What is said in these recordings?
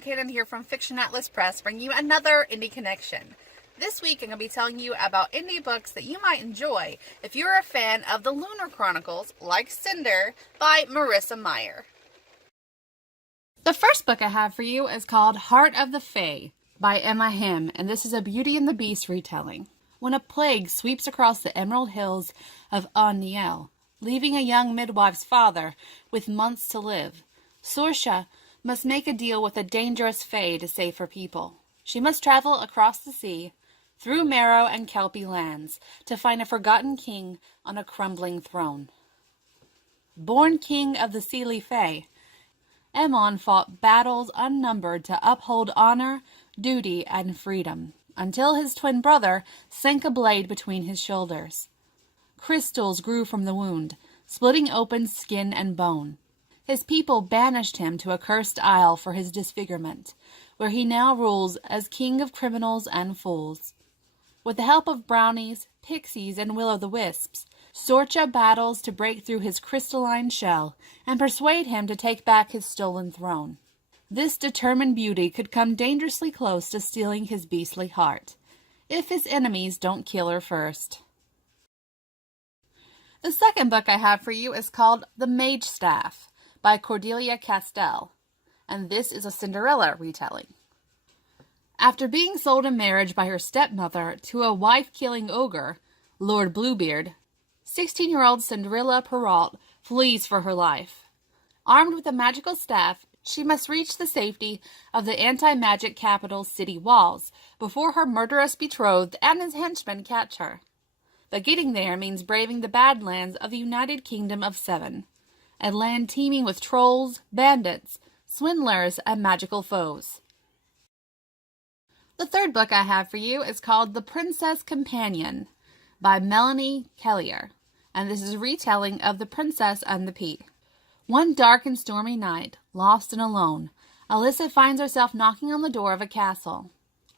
Cannon here from Fiction Atlas Press, bringing you another Indie Connection. This week I'm going to be telling you about indie books that you might enjoy if you're a fan of the Lunar Chronicles, like Cinder, by Marissa Meyer. The first book I have for you is called Heart of the Fae by Emma Him, and this is a Beauty and the Beast retelling. When a plague sweeps across the emerald hills of Niel, leaving a young midwife's father with months to live, Sorcia must make a deal with a dangerous fae to save her people. She must travel across the sea, through Marrow and Kelpie lands, to find a forgotten king on a crumbling throne. Born king of the Seelie Fae, Aemon fought battles unnumbered to uphold honor, duty, and freedom, until his twin brother sank a blade between his shoulders. Crystals grew from the wound, splitting open skin and bone. His people banished him to a cursed isle for his disfigurement, where he now rules as king of criminals and fools. With the help of brownies, pixies, and will-o'-the-wisps, Sorcia battles to break through his crystalline shell and persuade him to take back his stolen throne. This determined beauty could come dangerously close to stealing his beastly heart, if his enemies don't kill her first. The second book I have for you is called The Mage Staff by Cordelia Castell, and this is a Cinderella retelling. After being sold in marriage by her stepmother to a wife-killing ogre, Lord Bluebeard, 16-year-old Cinderella Perrault flees for her life. Armed with a magical staff, she must reach the safety of the anti-magic capital's city walls before her murderous betrothed and his henchmen catch her. But getting there means braving the Badlands of the United Kingdom of Seven, a land teeming with trolls, bandits, swindlers, and magical foes. The third book I have for you is called The Princess Companion by Melanie Kellier, and this is a retelling of The Princess and the Pea. One dark and stormy night, lost and alone, Alyssa finds herself knocking on the door of a castle.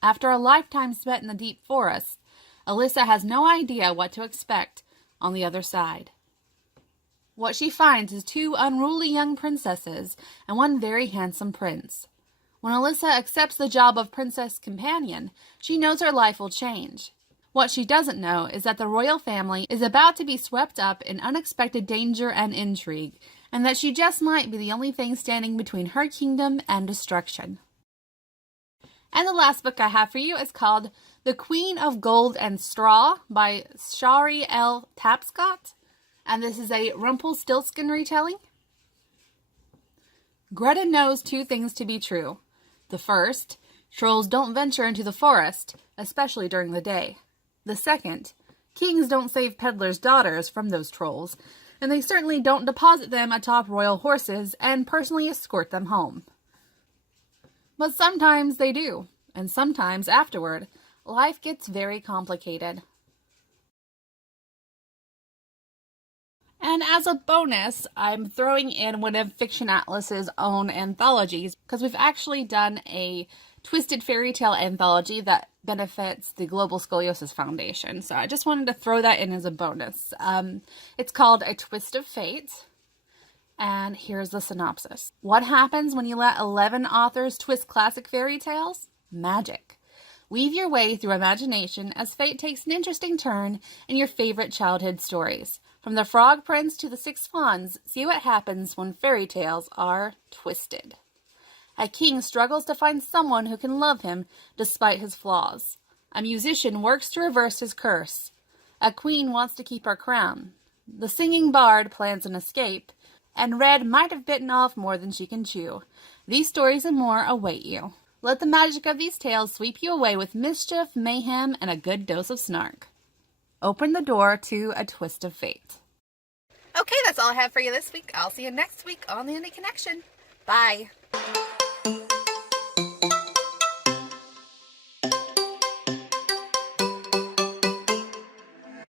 After a lifetime spent in the deep forest, Alyssa has no idea what to expect on the other side. What she finds is two unruly young princesses and one very handsome prince. When Alyssa accepts the job of Princess Companion, she knows her life will change. What she doesn't know is that the royal family is about to be swept up in unexpected danger and intrigue, and that she just might be the only thing standing between her kingdom and destruction. And the last book I have for you is called The Queen of Gold and Straw by Shari L. Tapscott, and this is a Rumpelstiltskin retelling. Greta knows two things to be true. The first, trolls don't venture into the forest, especially during the day. The second, kings don't save peddlers' daughters from those trolls, and they certainly don't deposit them atop royal horses and personally escort them home. But sometimes they do, and sometimes afterward, life gets very complicated. And as a bonus, I'm throwing in one of Fiction Atlas's own anthologies, because we've actually done a Twisted Fairy Tale anthology that benefits the Global Scoliosis Foundation. So I just wanted to throw that in as a bonus. It's called A Twist of Fate, and here's the synopsis. What happens when you let 11 authors twist classic fairy tales? Magic. Weave your way through imagination as fate takes an interesting turn in your favorite childhood stories. From the Frog Prince to the Six Swans, see what happens when fairy tales are twisted. A king struggles to find someone who can love him despite his flaws. A musician works to reverse his curse. A queen wants to keep her crown. The singing bard plans an escape, and Red might have bitten off more than she can chew. These stories and more await you. Let the magic of these tales sweep you away with mischief, mayhem, and a good dose of snark. Open the door to A Twist of Fate. Okay, that's all I have for you this week. I'll see you next week on the Indie Connection. Bye.